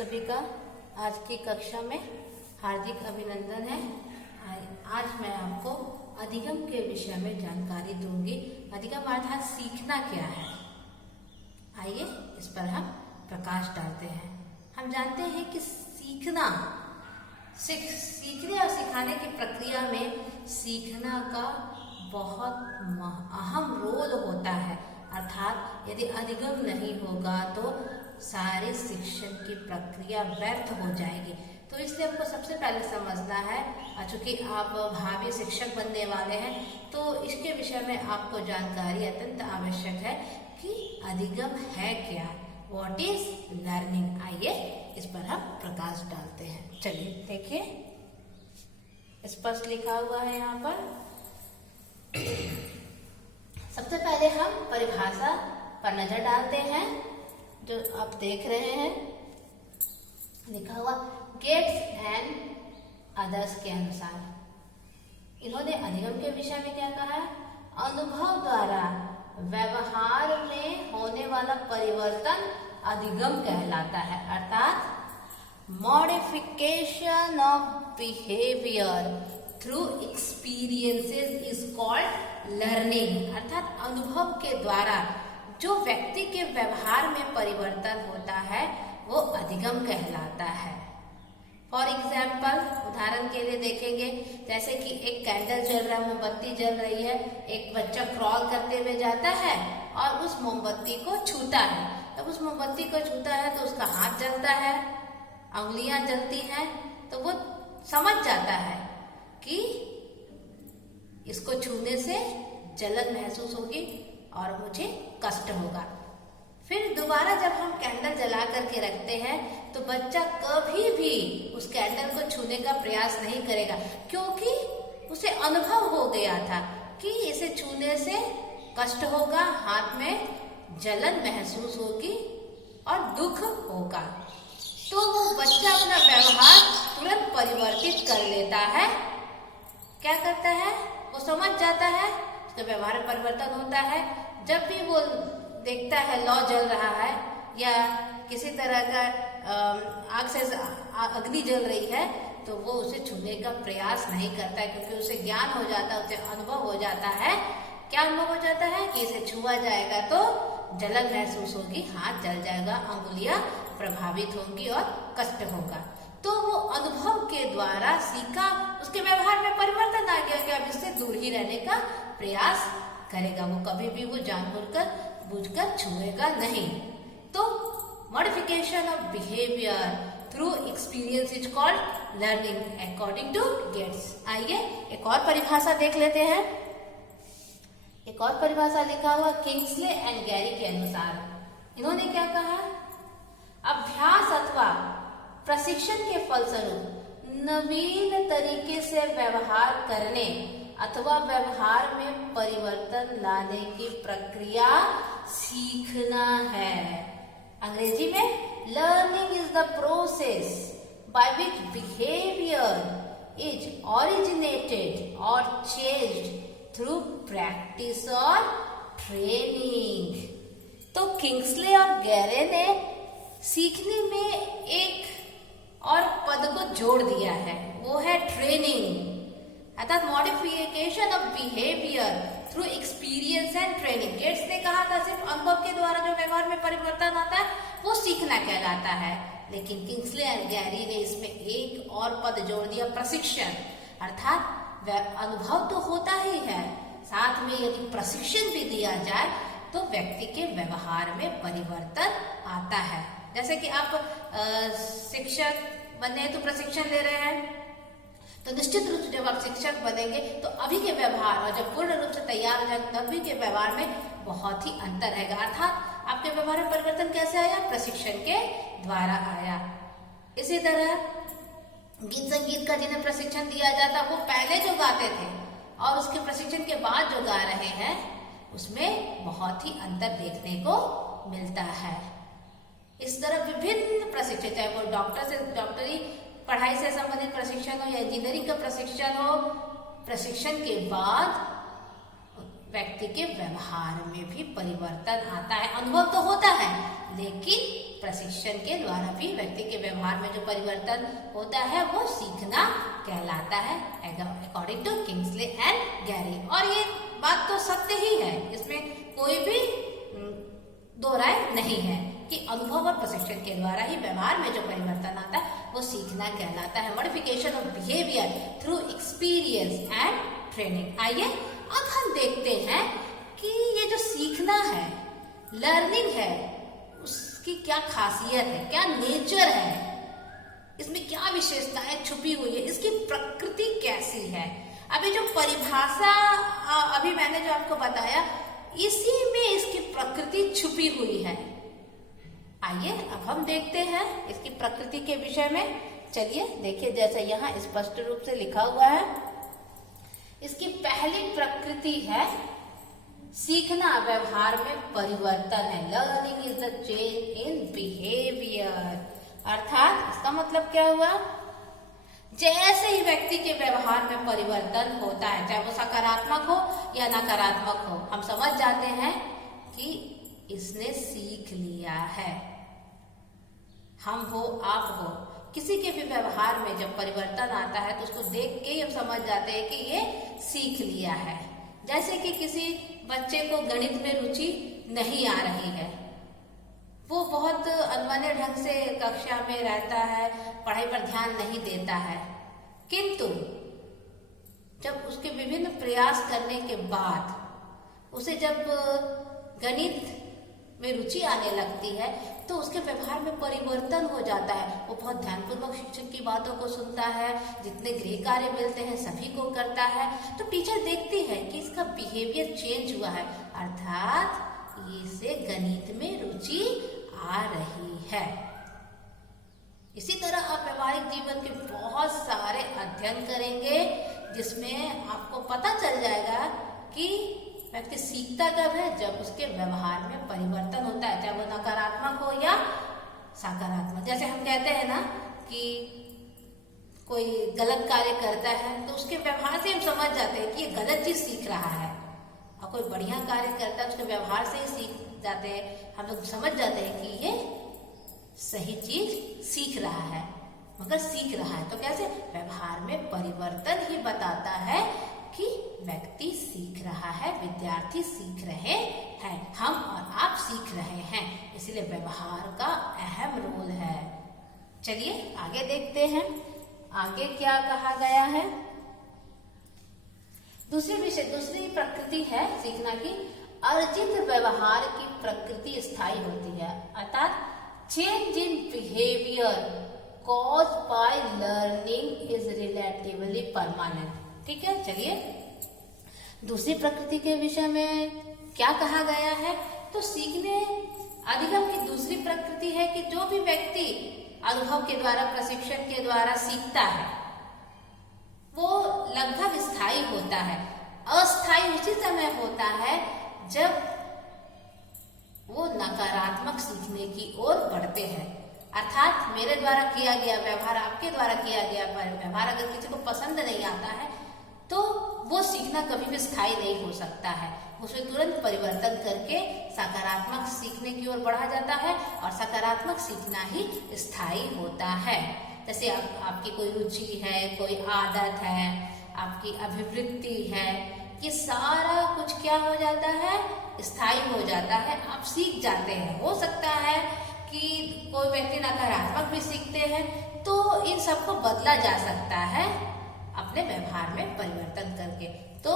सभी का आज की कक्षा में हार्दिक अभिनंदन है। आज मैं आपको अधिगम के विषय में जानकारी दूंगी। अधिगम अर्थात सीखना क्या है। आइए इस पर हम प्रकाश डालते हैं। हम जानते हैं कि सीखने और सिखाने की प्रक्रिया में सीखना का बहुत अहम रोल होता है। अर्थात यदि अधिगम नहीं होगा तो सारी शिक्षण की प्रक्रिया व्यर्थ हो जाएगी। तो इसलिए हमको सबसे पहले समझना है, चूंकि आप भावी शिक्षक बनने वाले हैं तो इसके विषय में आपको जानकारी अत्यंत आवश्यक है कि अधिगम है क्या, व्हाट इज लर्निंग। आइए इस पर हम प्रकाश डालते हैं। चलिए देखिए, स्पष्ट लिखा हुआ है यहाँ पर। सबसे पहले हम परिभाषा पर नजर डालते हैं, जो आप देख रहे हैं लिखा हुआ गेट्स एंड अदर्स के अनुसार। इन्होंने अधिगम के विषय में क्या कहा है? अनुभव द्वारा व्यवहार में होने वाला परिवर्तन अधिगम कहलाता है। अर्थात modification of behaviour through experiences is called learning. अर्थात अनुभव के द्वारा जो व्यक्ति के व्यवहार में परिवर्तन होता है वो अधिगम कहलाता है। फॉर एग्जाम्पल, उदाहरण के लिए देखेंगे, जैसे कि एक कैंडल जल रहा है, मोमबत्ती जल रही है, एक बच्चा क्रॉल करते हुए जाता है और उस मोमबत्ती को छूता है। जब उस मोमबत्ती को छूता है तो उसका हाथ जलता है, उंगलियां जलती हैं, तो वो समझ जाता है कि इसको छूने से जलन महसूस होगी और मुझे कष्ट होगा। फिर दोबारा जब हम कैंडल जला करके रखते हैं तो बच्चा कभी भी उस कैंडल को छूने का प्रयास नहीं करेगा, क्योंकि उसे अनुभव हो गया था कि इसे छूने से कष्ट होगा, हाथ में जलन महसूस होगी और दुख होगा। तो वो बच्चा अपना व्यवहार तुरंत परिवर्तित कर लेता है। क्या करता है? वो समझ जाता है, उसका व्यवहार में परिवर्तन होता है। जब भी वो देखता है लौ जल रहा है या किसी तरह का आग से अग्नि जल रही है तो वो उसे छूने का प्रयास नहीं करता है, क्योंकि उसे ज्ञान हो जाता है, उसे अनुभव हो जाता है। क्या अनुभव हो जाता है? कि इसे छुआ जाएगा तो जलन महसूस होगी, हाथ जल जाएगा, अंगुलियां प्रभावित होंगी और कष्ट होगा। तो वो अनुभव के द्वारा सीखा, उसके व्यवहार में परिवर्तन आ गया कि अब इससे दूर ही रहने का प्रयास करेगा। वो कभी भी वो जानबूझकर छुएगा नहीं। तो modification of behaviour through experience is called learning according to Gates. आइए एक और परिभाषा देख लेते हैं। एक और परिभाषा लिखा हुआ किंग्सले एंड गैरी के अनुसार। इन्होंने क्या कहा? अभ्यास अथवा प्रशिक्षण के फलस्वरूप नवीन तरीके से व्यवहार करने अथवा व्यवहार में परिवर्तन लाने की प्रक्रिया सीखना है। अंग्रेजी में learning is the process by which behaviour is originated और चेंज्ड थ्रू प्रैक्टिस और ट्रेनिंग। तो किंग्सले और गैरे ने सीखने में एक और पद को जोड़ दिया है, वो है ट्रेनिंग। अर्थात modification of behaviour through experience and training. Gates ने कहा था सिर्फ अनुभव के द्वारा जो व्यवहार में परिवर्तन आता है वो सीखना कहलाता है, लेकिन किंग्सले और गैरी ने इसमें एक और पद जोड़ दिया, प्रशिक्षण। अर्थात अनुभव तो होता ही है, साथ में यदि प्रशिक्षण भी दिया जाए तो व्यक्ति के व्यवहार में परिवर्तन आता है। जैसे कि आप शिक्षक बनने हेतु प्रशिक्षण ले रहे हैं, तो निश्चित रूप से जब आप शिक्षक बनेंगे तो अभी के व्यवहार और जब पूर्ण रूप से तैयार हो जाए तभी के व्यवहार में बहुत ही अंतर रहेगा। अर्थात आपके व्यवहार में परिवर्तन कैसे आया? प्रशिक्षण के द्वारा आया। इसी तरह गीत संगीत का जिन्हें प्रशिक्षण दिया जाता वो पहले जो गाते थे और उसके प्रशिक्षण के बाद जो गा रहे हैं उसमें बहुत ही अंतर देखने को मिलता है। इस तरह विभिन्न प्रशिक्षण, चाहे वो डॉक्टरी पढ़ाई से संबंधित प्रशिक्षण हो या इंजीनियरिंग का प्रशिक्षण हो, प्रशिक्षण के बाद व्यक्ति के व्यवहार में भी परिवर्तन आता है। अनुभव तो होता है लेकिन प्रशिक्षण के द्वारा भी व्यक्ति के व्यवहार में जो परिवर्तन होता है वो सीखना कहलाता है, according to Kingsley and Garry. और ये बात तो सत्य ही है, इसमें कोई भी दो राय नहीं है कि अनुभव और प्रशिक्षण के द्वारा ही व्यवहार में जो परिवर्तन आता है वो सीखना कहलाता है। Modification of behaviour through experience and training. आइए अब हम देखते हैं कि ये जो सीखना है, लर्निंग है, उसकी क्या खासियत है, क्या नेचर है, इसमें क्या विशेषताएं छुपी हुई है, इसकी प्रकृति कैसी है। अभी जो परिभाषा अभी मैंने जो आपको बताया, इसी में इसकी प्रकृति छुपी हुई है। आइए अब हम देखते हैं इसकी प्रकृति के विषय में। चलिए देखिए, जैसे यहाँ स्पष्ट रूप से लिखा हुआ है, इसकी पहली प्रकृति है सीखना व्यवहार में परिवर्तन है। Learning is the change in behaviour. अर्थात इसका मतलब क्या हुआ, जैसे ही व्यक्ति के व्यवहार में परिवर्तन होता है, चाहे वो सकारात्मक हो या नकारात्मक हो, हम समझ जाते हैं कि इसने सीख लिया है। हम हो, आप हो, किसी के भी व्यवहार में जब परिवर्तन आता है तो उसको देख के ही हम समझ जाते हैं कि ये सीख लिया है। जैसे कि किसी बच्चे को गणित में रुचि नहीं आ रही है, वो बहुत अनमने ढंग से कक्षा में रहता है, पढ़ाई पर ध्यान नहीं देता है, किंतु जब उसके विभिन्न प्रयास करने के बाद उसे जब गणित में रुचि आने लगती है तो उसके व्यवहार में परिवर्तन हो जाता है। वो बहुत ध्यानपूर्वक शिक्षक की बातों को सुनता है, जितने गृह कार्य मिलते हैं सभी को करता है। तो टीचर देखती है कि इसका बिहेवियर चेंज हुआ है, अर्थात इसे गणित में रुचि आ रही है। इसी तरह आप व्यवहारिक जीवन के बहुत सारे अध्ययन करेंगे जिसमें आपको पता चल जाएगा कि व्यक्ति सीखता कब है, जब उसके व्यवहार में परिवर्तन होता है, चाहे वो नकारात्मक हो या सकारात्मक। जैसे हम कहते हैं ना कि कोई गलत कार्य करता है तो उसके व्यवहार से हम समझ जाते हैं कि ये गलत चीज सीख रहा है, और कोई बढ़िया कार्य करता है उसके व्यवहार से ही सीख जाते हैं, हम लोग समझ जाते हैं कि ये सही चीज सीख रहा है, मगर सीख रहा है तो कैसे, व्यवहार में परिवर्तन ही बताता है कि व्यक्ति सीख रहा है, विद्यार्थी सीख रहे हैं, हम और आप सीख रहे हैं, इसलिए व्यवहार का अहम रोल है। चलिए आगे देखते हैं, आगे क्या कहा गया है। दूसरी प्रकृति है सीखना की, अर्जित व्यवहार की प्रकृति स्थायी होती है, अर्थात change in behaviour caused by learning is relatively permanent। ठीक है, चलिए दूसरी प्रकृति के विषय में क्या कहा गया है। तो सीखने अधिगम की दूसरी प्रकृति है कि जो भी व्यक्ति अनुभव के द्वारा, प्रशिक्षण के द्वारा सीखता है वो लगभग स्थायी होता है। अस्थायी उसी समय होता है जब वो नकारात्मक सीखने की ओर बढ़ते हैं, अर्थात मेरे द्वारा किया गया व्यवहार, आपके द्वारा किया गया व्यवहार अगर किसी को पसंद नहीं आता है तो वो सीखना कभी भी स्थायी नहीं हो सकता है। उसमें तुरंत परिवर्तन करके सकारात्मक सीखने की ओर बढ़ा जाता है और सकारात्मक सीखना ही स्थायी होता है। जैसे आपकी कोई रुचि है, कोई आदत है, आपकी अभिवृत्ति है, ये सारा कुछ क्या हो जाता है, स्थायी हो जाता है, आप सीख जाते हैं। हो सकता है कि कोई व्यक्ति नकारात्मक भी सीखते हैं, तो इन सबको बदला जा सकता है अपने व्यवहार में परिवर्तन करके। तो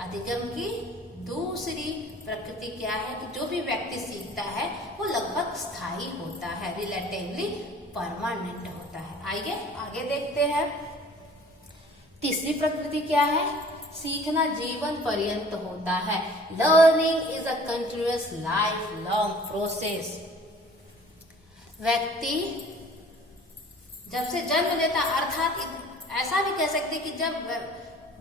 अधिगम की दूसरी प्रकृति क्या है कि जो भी व्यक्ति सीखता है वो लगभग स्थायी होता है, रिलेटिवली परमानेंट होता है। आइए आगे देखते हैं, तीसरी प्रकृति क्या है, सीखना जीवन पर्यंत होता है। Learning is a continuous life long process. व्यक्ति जब से जन्म लेता, अर्थात ऐसा भी कह सकते कि जब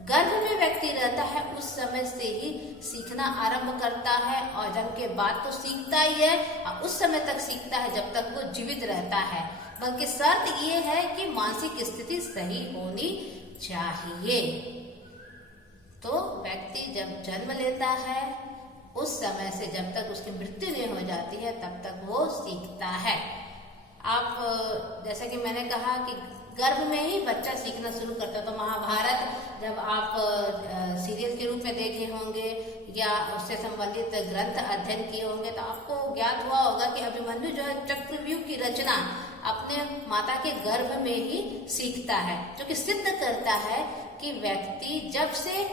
गर्भ में व्यक्ति रहता है उस समय से ही सीखना आरंभ करता है, और जन्म के बाद तो सीखता ही है और उस समय तक सीखता है जब तक वो जीवित रहता है। बल्कि शर्त ये है कि मानसिक स्थिति सही होनी चाहिए। तो व्यक्ति जब जन्म लेता है उस समय से जब तक उसकी मृत्यु नहीं हो जाती है तब तक वो सीखता है। आप जैसा कि मैंने कहा कि गर्भ में ही बच्चा सीखना शुरू करता है। तो महाभारत जब आप सीरियल के रूप में देखे होंगे या उससे संबंधित ग्रंथ अध्ययन किए होंगे तो आपको ज्ञात हुआ होगा कि अभिमन्यु जो है चक्रव्यूह की रचना अपने माता के गर्भ में ही सीखता है, जो कि सिद्ध करता है कि व्यक्ति जब से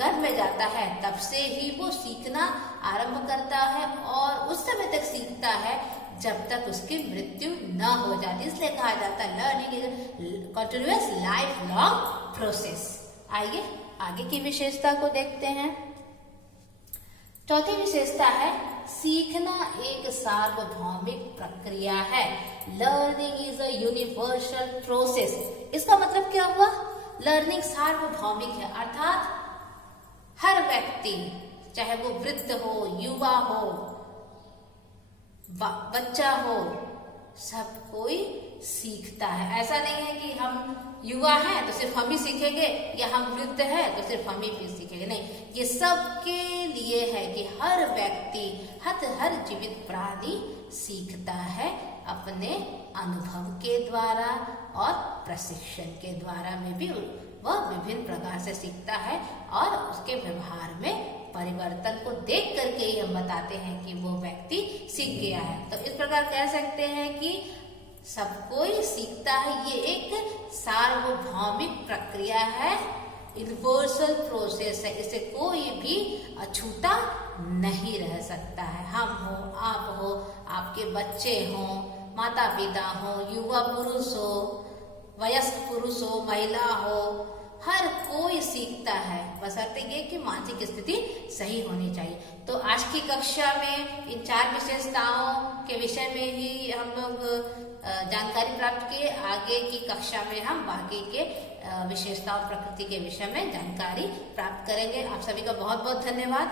गर्भ में जाता है तब से ही वो सीखना आरंभ करता है और उस समय तक सीखता है जब तक उसकी मृत्यु न हो जाती। इसलिए कहा जाता है learning is continuous life long process. आइए आगे की विशेषता को देखते हैं। चौथी विशेषता है सीखना एक सार्वभौमिक प्रक्रिया है। Learning is a universal process. इसका मतलब क्या हुआ? लर्निंग सार्वभौमिक है, अर्थात हर व्यक्ति, चाहे वो वृद्ध हो, युवा हो, बच्चा हो, सब कोई सीखता है। ऐसा नहीं है कि हम युवा हैं तो सिर्फ हम ही सीखेंगे या हम वृद्ध हैं तो सिर्फ हम ही भी सीखेंगे। नहीं, ये सबके लिए है कि हर व्यक्ति, हर जीवित प्राणी सीखता है अपने अनुभव के द्वारा और प्रशिक्षण के द्वारा में भी वह विभिन्न प्रकार से सीखता है और उसके व्यवहार में परिवर्तन को देख करके ही हम बताते हैं कि वो व्यक्ति सीख गया है। तो इस प्रकार कह सकते हैं कि सब कोई सीखता है, ये एक सार्वभौमिक प्रक्रिया है, यूनिवर्सल प्रोसेस है, इसे कोई भी अछूता नहीं रह सकता है। हम हो, आप हो, आपके बच्चे हो, माता पिता हो, युवा पुरुष हो, वयस्क पुरुष हो, महिला हो, हर कोई सीखता है, बशर्ते ये कि मानसिक स्थिति सही होनी चाहिए। तो आज की कक्षा में इन 4 विशेषताओं के विषय में ही हम लोग जानकारी प्राप्त किए। आगे की कक्षा में हम बाकी के विशेषताओं प्रकृति के विषय में जानकारी प्राप्त करेंगे। आप सभी का बहुत बहुत धन्यवाद।